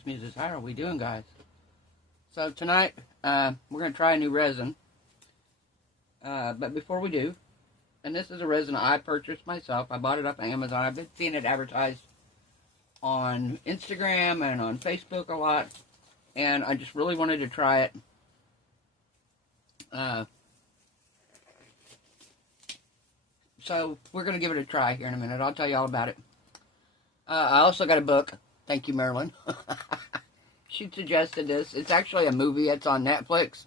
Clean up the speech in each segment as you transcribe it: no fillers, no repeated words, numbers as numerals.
Ghost Muses. How are we doing, guys? So tonight, we're going to try a new resin. But before we do, and this is a resin I purchased myself. I bought it off Amazon. I've been seeing it advertised on Instagram and on Facebook a lot. And I just really wanted to try it. So we're going to give it a try here in a minute. I'll tell you all about it. I also got a book. Thank you, Marilyn. She suggested this. It's actually a movie. It's on Netflix.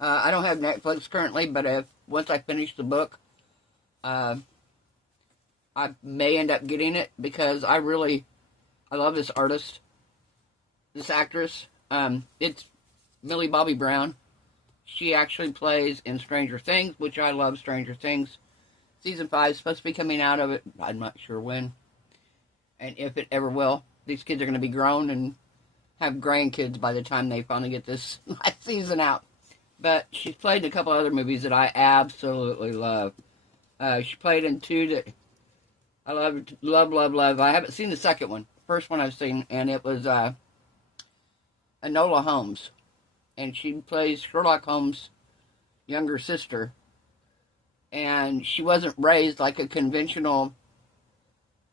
I don't have Netflix currently, but once I finish the book, I may end up getting it because I love this artist, this actress. It's Millie Bobby Brown. She actually plays in Stranger Things, which I love Stranger Things. Season 5 is supposed to be coming out of it. I'm not sure when and if it ever will. These kids are going to be grown and have grandkids by the time they finally get this last season out. But she's played in a couple other movies that I absolutely love. She played in two that I love. I haven't seen the second one. First one I've seen, and it was Enola Holmes. And she plays Sherlock Holmes' younger sister. And she wasn't raised like a conventional,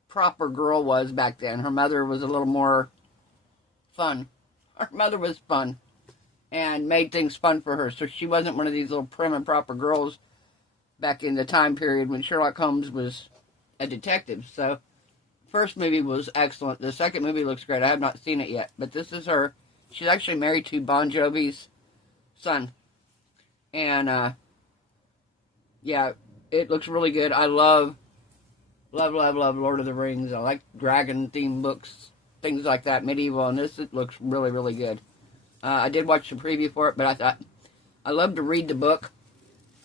proper girl was back then. Her mother was a little more fun. Her mother was fun and made things fun for her. So she wasn't one of these little prim and proper girls back in the time period when Sherlock Holmes was a detective. So first movie was excellent. The second movie looks great. I have not seen it yet. But this is her. She's actually married to Bon Jovi's son. And, yeah, it looks really good. I love Lord of the Rings. I like dragon-themed books, things like that, medieval, and this it looks really, really good. I did watch the preview for it, but I thought, I love to read the book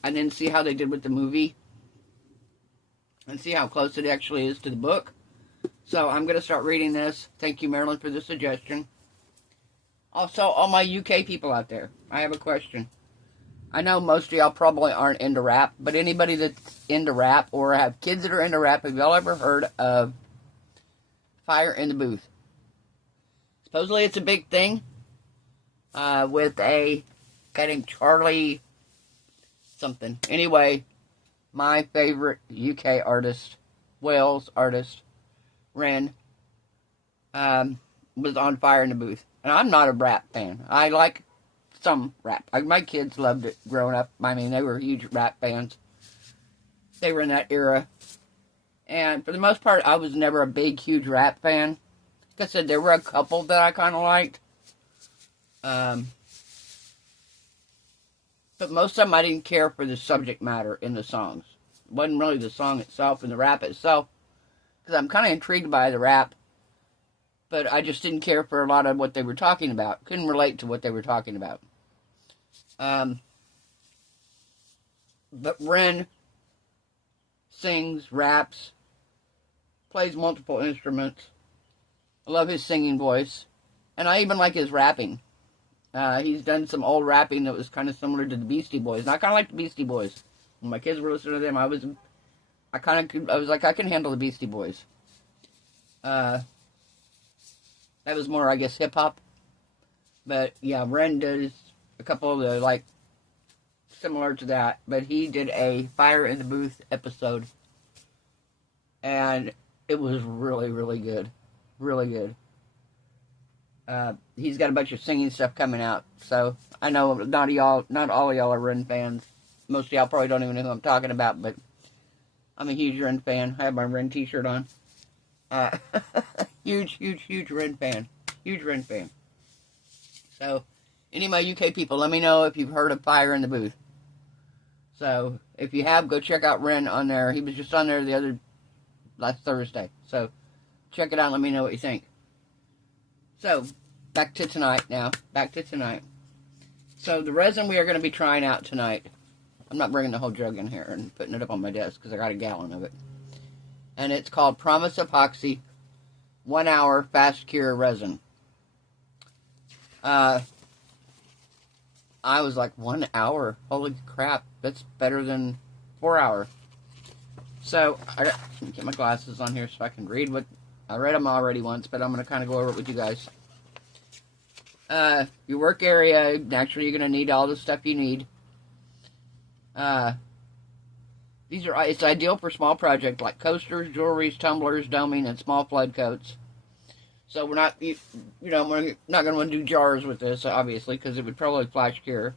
and then see how they did with the movie and see how close it actually is to the book. So I'm going to start reading this. Thank you, Marilyn, for the suggestion. Also, all my UK people out there, I have a question. I know most of y'all probably aren't into rap, but anybody that's into rap or have kids that are into rap, have y'all ever heard of Fire in the Booth? Supposedly it's a big thing with a guy named Charlie something. Anyway, my favorite UK artist, Wales artist, Ren, was on Fire in the Booth. And I'm not a rap fan. I like some rap. My kids loved it growing up. I mean, they were huge rap fans. They were in that era. And for the most part, I was never a big, huge rap fan. Like I said, there were a couple that I kind of liked. But most of them I didn't care for the subject matter in the songs. It wasn't really the song itself and the rap itself. Because I'm kind of intrigued by the rap. But I just didn't care for a lot of what they were talking about. Couldn't relate to what they were talking about. But Ren sings, raps, plays multiple instruments. I love his singing voice. And I even like his rapping. He's done some old rapping that was kind of similar to the Beastie Boys. And I kind of like the Beastie Boys. When my kids were listening to them, I was like, I can handle the Beastie Boys. That was more, I guess, hip-hop. But, yeah, Ren does a couple of the, like, similar to that. But he did a Fire in the Booth episode. And it was really, really good. Really good. He's got a bunch of singing stuff coming out. So, I know not all of y'all are Ren fans. Most of y'all probably don't even know who I'm talking about. But I'm a huge Ren fan. I have my Ren t-shirt on. Huge Ren fan. Huge Ren fan. So, any of my UK people, let me know if you've heard of Fire in the Booth. So, if you have, go check out Ren on there. He was just on there last Thursday. So, check it out and let me know what you think. So, back to tonight now. Back to tonight. So, the resin we are going to be trying out tonight. I'm not bringing the whole jug in here and putting it up on my desk because I got a gallon of it. And it's called Promise Epoxy 1 hour fast cure resin. I was like, 1 hour? Holy crap, that's better than 4 hours. So, let me get my glasses on here so I can read what, I read them already once, but I'm going to kind of go over it with you guys. Your work area, naturally you're going to need all the stuff you need. It's ideal for small projects like coasters, jewelries, tumblers, doming, and small flood coats. So we're not, we're not going to want to do jars with this, obviously, because it would probably flash cure.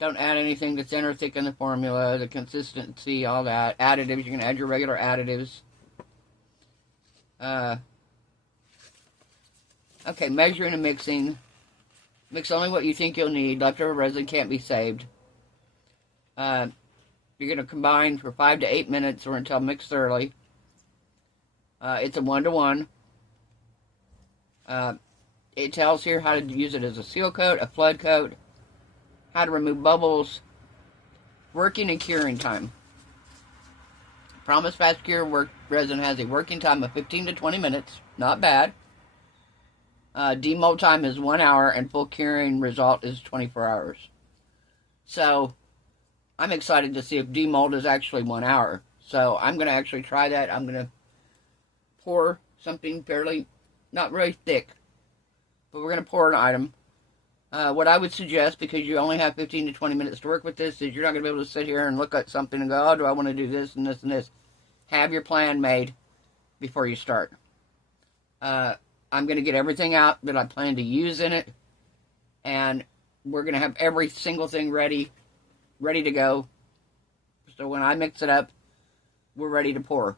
Don't add anything to thin or thicken the formula, the consistency, all that. Additives, you can add your regular additives. Okay, measuring and mixing. Mix only what you think you'll need. Leftover resin can't be saved. You're going to combine for 5 to 8 minutes or until mixed thoroughly. It's a 1-to-1. It tells here how to use it as a seal coat, a flood coat, how to remove bubbles, working and curing time. Promise Fast Cure resin has a working time of 15 to 20 minutes. Not bad. Demold time is 1 hour, and full curing result is 24 hours. So, I'm excited to see if demold is actually 1 hour. So, I'm going to actually try that. I'm going to pour something fairly, not really thick, but we're going to pour an item. What I would suggest, because you only have 15 to 20 minutes to work with this, is you're not going to be able to sit here and look at something and go, oh, do I want to do this and this and this. Have your plan made before you start. I'm going to get everything out that I plan to use in it, and we're going to have every single thing ready to go. So when I mix it up, we're ready to pour.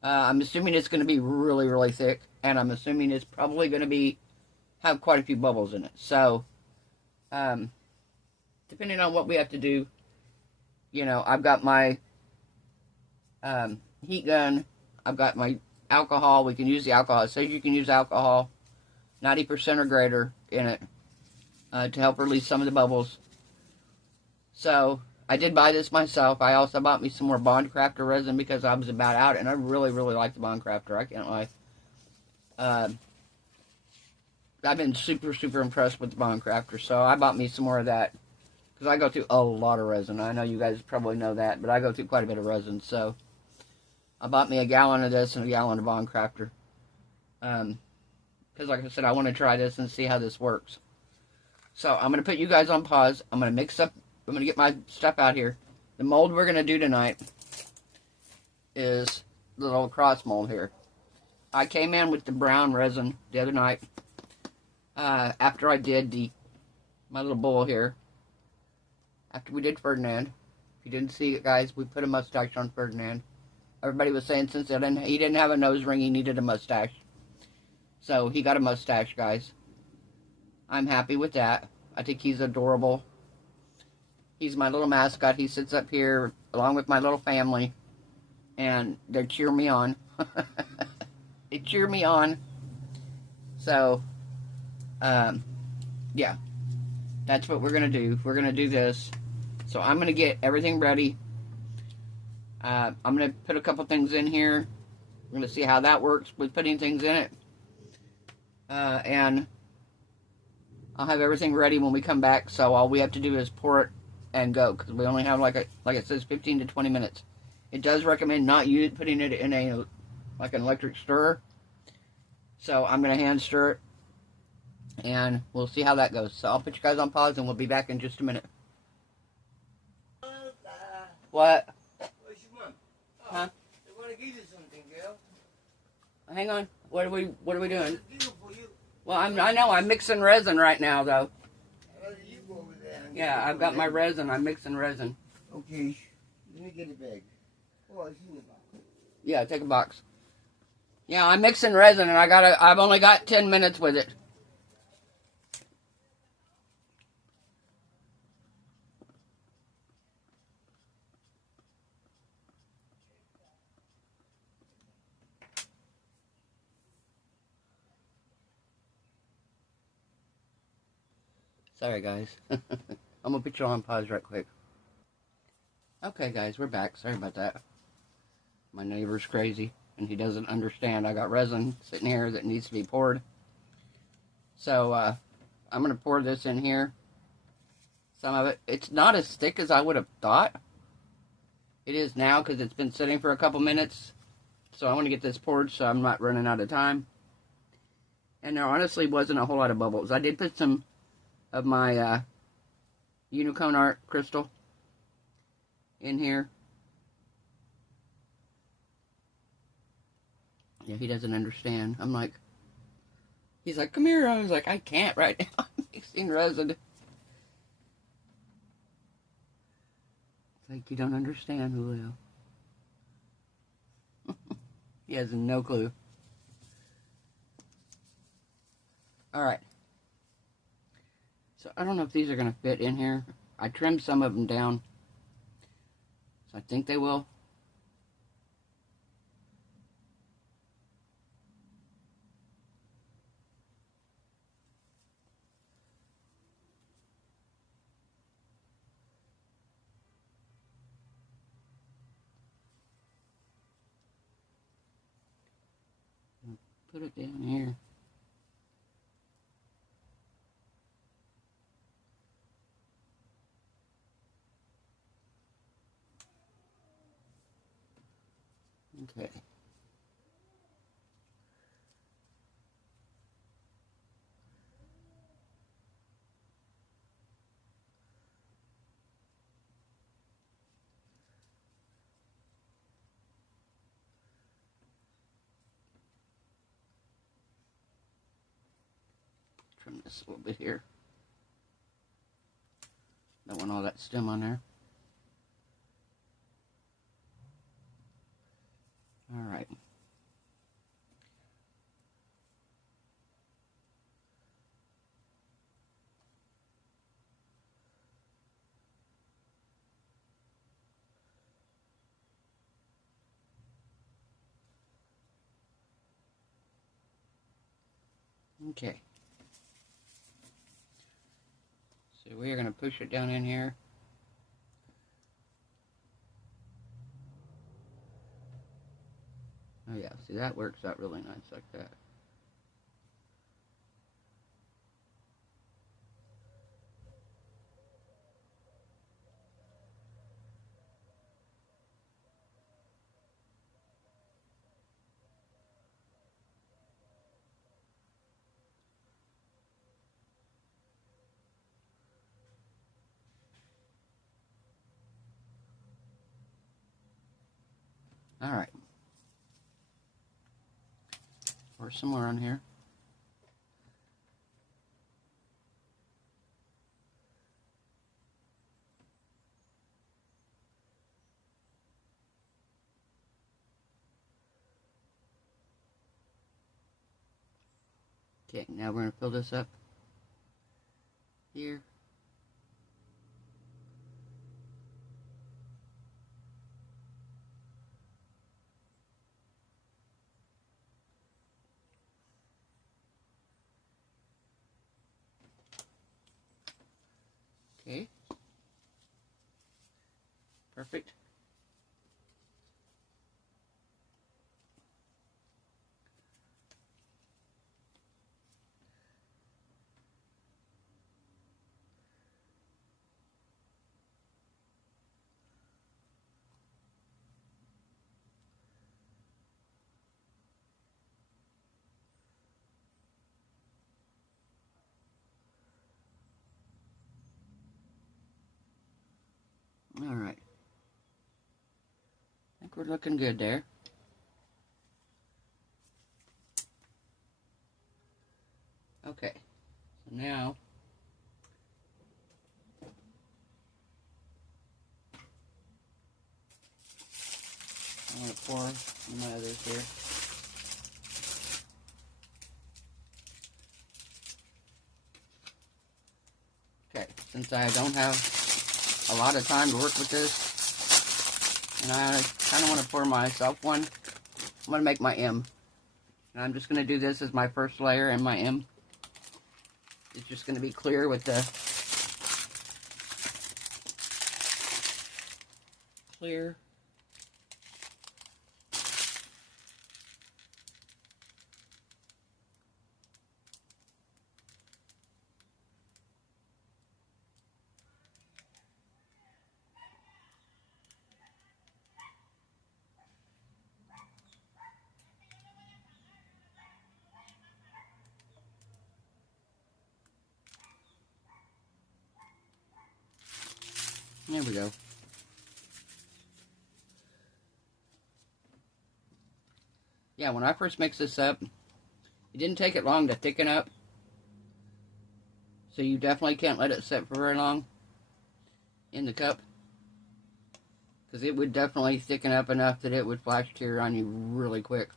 I'm assuming it's going to be really, really thick, and I'm assuming it's probably going to have quite a few bubbles in it. So, depending on what we have to do, I've got my heat gun, I've got my alcohol. We can use the alcohol. It says you can use alcohol 90% or greater in it to help release some of the bubbles. So I did buy this myself. I also bought me some more Bond Crafter resin because I was about out, and I really, really like the Bond Crafter. I can't lie. I've been super, super impressed with the Bond Crafter, so I bought me some more of that because I go through a lot of resin. I know you guys probably know that, but I go through quite a bit of resin, so I bought me a gallon of this and a gallon of Bond Crafter. Because like I said, I want to try this and see how this works. So I'm going to put you guys on pause. I'm going to mix up. I'm going to get my stuff out here. The mold we're going to do tonight is the little cross mold here. I came in with the brown resin the other night after I did my little bowl here. After we did Ferdinand. If you didn't see it, guys, we put a mustache on Ferdinand. Everybody was saying since he didn't have a nose ring, he needed a mustache. So he got a mustache, guys. I'm happy with that. I think he's adorable. He's my little mascot. He sits up here along with my little family. And they cheer me on. They cheer me on. So, yeah. That's what we're going to do. We're going to do this. So I'm going to get everything ready. I'm going to put a couple things in here. We're going to see how that works with putting things in it. And I'll have everything ready when we come back. So all we have to do is pour it and go. Because we only have, like it says, 15 to 20 minutes. It does recommend not putting it in an electric stirrer. So I'm going to hand stir it. And we'll see how that goes. So I'll put you guys on pause and we'll be back in just a minute. What? Huh? I want to give you something, girl. Hang on. What are we doing? Well, I know I'm mixing resin right now, though. You go over there. Yeah, I've got my resin. I'm mixing resin. Okay. Let me get a bag. Oh, it's in the box. Yeah, take a box. Yeah, I'm mixing resin, and I've only got 10 minutes with it. Sorry, guys. I'm going to put you on pause right quick. Okay, guys, we're back. Sorry about that. My neighbor's crazy, and he doesn't understand. I got resin sitting here that needs to be poured. So, I'm going to pour this in here. Some of it. It's not as thick as I would have thought. It is now because it's been sitting for a couple minutes. So I want to get this poured so I'm not running out of time. And there honestly wasn't a whole lot of bubbles. I did put some of my Unicorn Art crystal in here. Yeah, he doesn't understand. I'm like, he's like, come here. I was like, I can't right now. I'm mixing resin. It's like, you don't understand, Julio. He has no clue. Alright. So I don't know if these are going to fit in here. I trimmed some of them down. So I think they will. Put it down here. Okay. Trim this a little bit here. Don't want all that stem on there. Alright. Okay. So we are going to push it down in here. Oh yeah, see that works out really nice like that. Alright. Or somewhere on here. Okay, now we're going to fill this up here. Okay. Perfect. Alright. I think we're looking good there. Okay. So now I'm going to pour my others here. Okay, since I don't have a lot of time to work with this, and I kind of want to pour myself one, I'm going to make my M. And I'm just going to do this as my first layer, and my M is just going to be clear with the clear. There we go. Yeah, when I first mixed this up, it didn't take it long to thicken up. So you definitely can't let it sit for very long in the cup, because it would definitely thicken up enough that it would flash tear on you really quick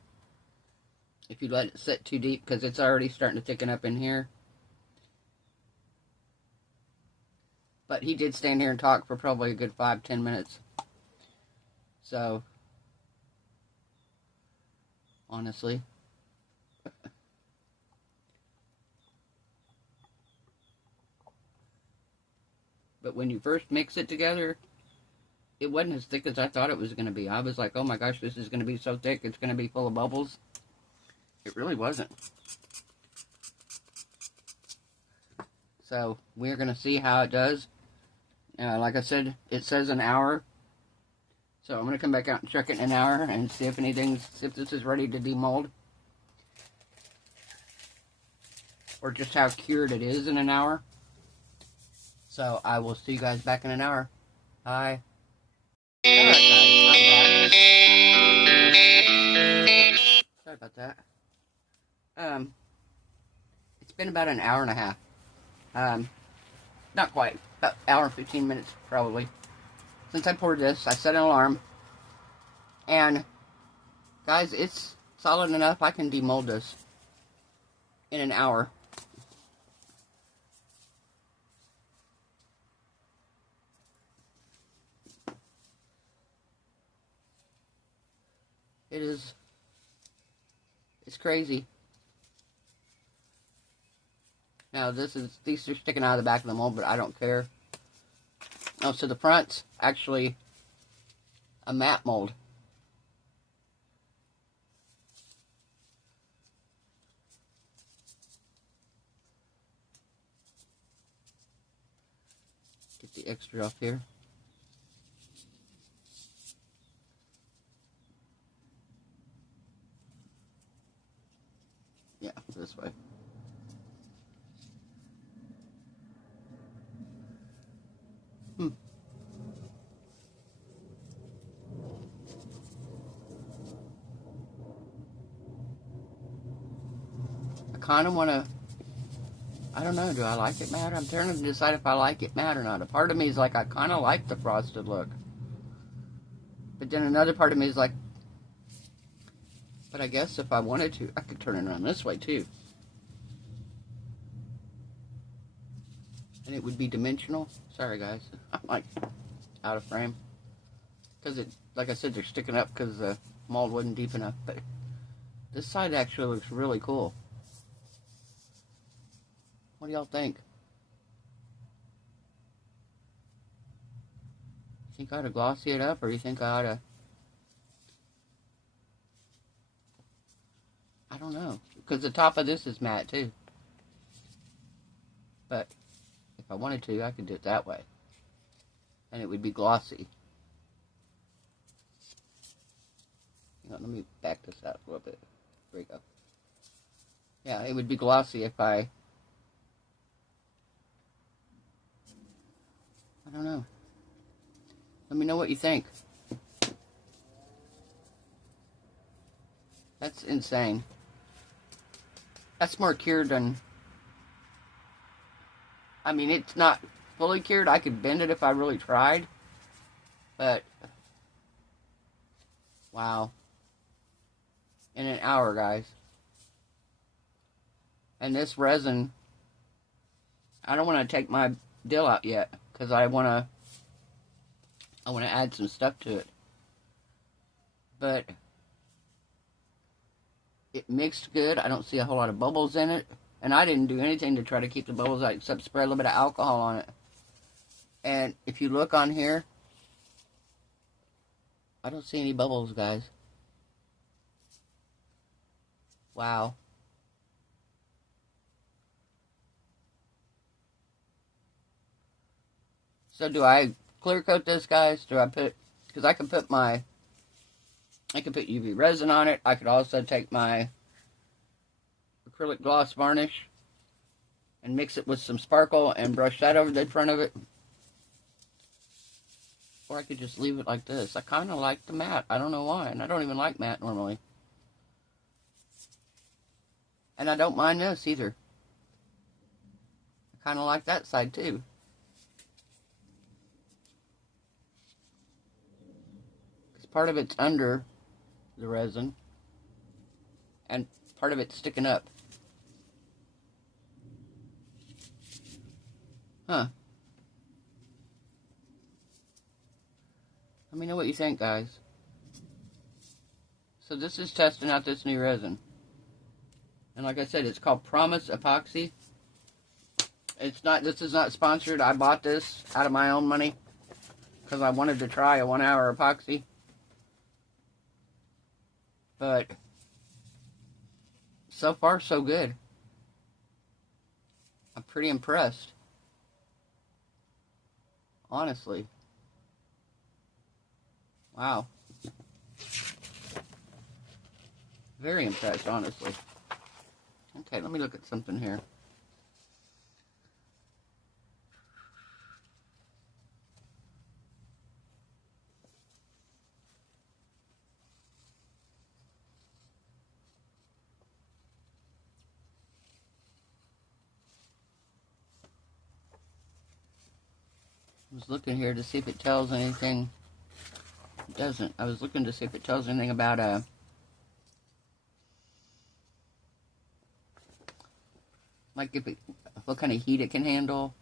if you let it sit too deep, because it's already starting to thicken up in here. But he did stand here and talk for probably a good 5-10 minutes. So, honestly. But when you first mix it together, it wasn't as thick as I thought it was going to be. I was like, oh my gosh, this is going to be so thick, it's going to be full of bubbles. It really wasn't. So, we're going to see how it does. Like I said, it says an hour. So I'm going to come back out and check it in an hour and see if this is ready to demold. Or just how cured it is in an hour. So I will see you guys back in an hour. Bye. Alright guys, I'm back. Sorry about that. It's been about an hour and a half. Not quite. About an hour and 15 minutes probably. Since I poured this, I set an alarm. And, guys, it's solid enough. I can demold this in an hour. It's crazy. Now, these are sticking out of the back of the mold, but I don't care. Oh, so the front's actually a matte mold. Get the extra off here. Yeah, this way. I kind of want to, I don't know, do I like it matte? I'm trying to decide if I like it matte or not. A part of me is like, I kind of like the frosted look. But then another part of me is like, but I guess if I wanted to, I could turn it around this way too. And it would be dimensional. Sorry guys, I'm like out of frame. Because it, like I said, they're sticking up because the mold wasn't deep enough. But this side actually looks really cool. What do y'all think? You think I ought to glossy it up, or you think I ought to... I don't know. Because the top of this is matte too. But if I wanted to, I could do it that way. And it would be glossy. Hang on, let me back this out a little bit. There we go. Yeah, it would be glossy if I don't know. Let me know what you think. That's insane. That's more cured than... I mean, it's not fully cured. I could bend it if I really tried. But... wow. In an hour, guys. And this resin... I don't want to take my dill out yet. Because I want to add some stuff to it. But... it mixed good. I don't see a whole lot of bubbles in it. And I didn't do anything to try to keep the bubbles out except spray a little bit of alcohol on it. And if you look on here, I don't see any bubbles, guys. Wow. So do I clear coat this, guys? Do I put... because I can put UV resin on it. I could also take my acrylic gloss varnish and mix it with some sparkle and brush that over the front of it. Or I could just leave it like this. I kind of like the matte. I don't know why. And I don't even like matte normally. And I don't mind this either. I kind of like that side too. Because part of it's under the resin. And part of it's sticking up. Huh. Let me know what you think, guys. So this is testing out this new resin. And like I said, it's called Promise Epoxy. It's not, this is not sponsored. I bought this out of my own money because I wanted to try a 1-hour epoxy. But so far, so good. I'm pretty impressed. Honestly. Wow. Very impressed, honestly. Okay, let me look at something here. I was looking here to see if it tells anything. It doesn't. I was looking to see if it tells anything about like if it, what kind of heat it can handle.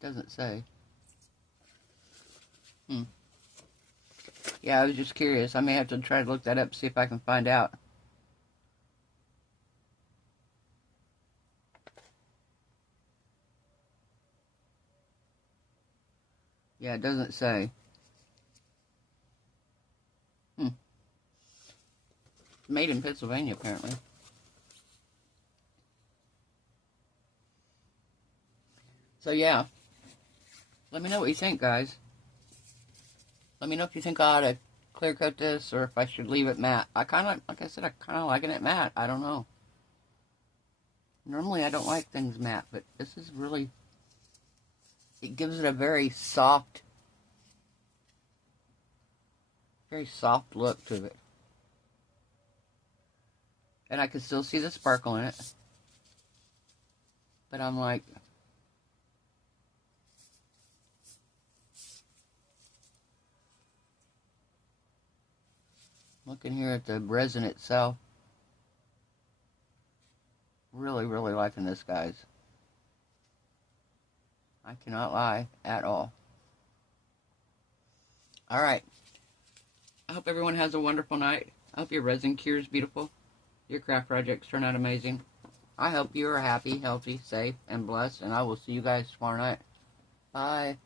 Doesn't say. Yeah, I was just curious. I may have to try to look that up, see if I can find out. Yeah, it doesn't say. Made in Pennsylvania, apparently. So, yeah. Let me know what you think, guys. Let me know if you think I ought to clear coat this or if I should leave it matte. I kind of, like I said, I kind of liking it matte. I don't know. Normally, I don't like things matte, but this is really, it gives it a very soft look to it. And I can still see the sparkle in it. But I'm like, looking here at the resin itself. Really, really liking this, guys. I cannot lie at all. Alright. I hope everyone has a wonderful night. I hope your resin cures beautiful. Your craft projects turn out amazing. I hope you are happy, healthy, safe, and blessed. And I will see you guys tomorrow night. Bye.